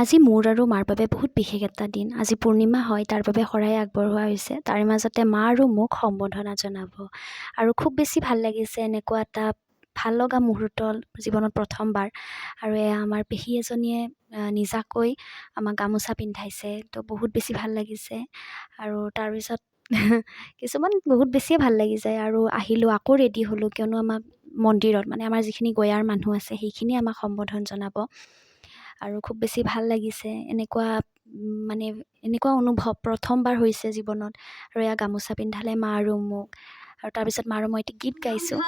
আজি মোৰ আৰু মাৰ বাবে বহুত বিশেষ এটা দিন। আজি পূৰ্ণিমা হয়, তাৰ বাবে শৰাই আগবঢ়োৱা হৈছে। তাৰে মাজতে মা আৰু মোক সম্বৰ্ধনা জনাব। আৰু খুব বেছি ভাল লাগিছে, এনেকুৱা এটা ভাল লগা মুহূৰ্ত জীৱনত প্ৰথমবাৰ। আৰু এয়া আমাৰ পেহী এজনীয়ে নিজাকৈ আমাক গামোচা পিন্ধাইছে, তো বহুত বেছি ভাল লাগিছে। আৰু তাৰপিছত কিছুমান বহুত বেছিয়ে ভাল লাগি যায়। আৰু আহিলোঁ, আকৌ ৰেডি হ'লোঁ, কিয়নো আমাক মন্দিৰত, মানে আমাৰ যিখিনি গয়াৰ মানুহ আছে সেইখিনি আমাক সম্বোধন জনাব। আৰু খুব বেছি ভাল লাগিছে। মানে এনেকুৱা অনুভৱ প্ৰথমবাৰ হৈছে জীৱনত। আৰু এয়া গামোচা পিন্ধালে মা আৰু মোক। আৰু তাৰপিছত মা আৰু মই এটি গীত গাইছোঁ।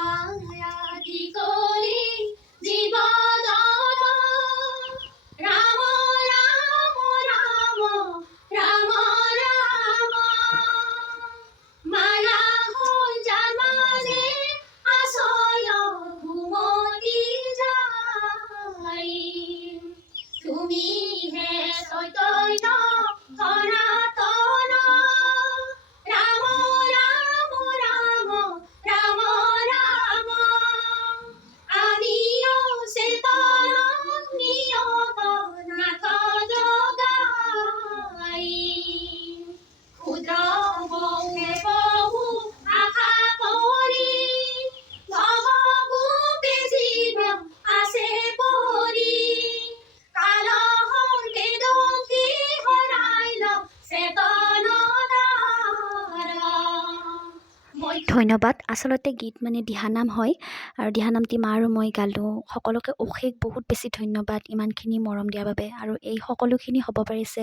ধন্যবাদ। আচলতে গীত মানে দিহানাম হয়, আৰু দিহানামটি মা আৰু মই গালোঁ। সকলোকে অশেষ বহুত বেছি ধন্যবাদ ইমানখিনি মৰম দিয়াৰ বাবে। আৰু এই সকলোখিনি হ'ব পাৰিছে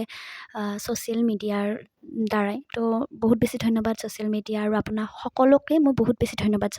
ছ'চিয়েল মিডিয়াৰ দ্বাৰাই। তো বহুত বেছি ধন্যবাদ ছ'চিয়েল মিডিয়া, আৰু আপোনাক সকলোকে মই বহুত বেছি ধন্যবাদ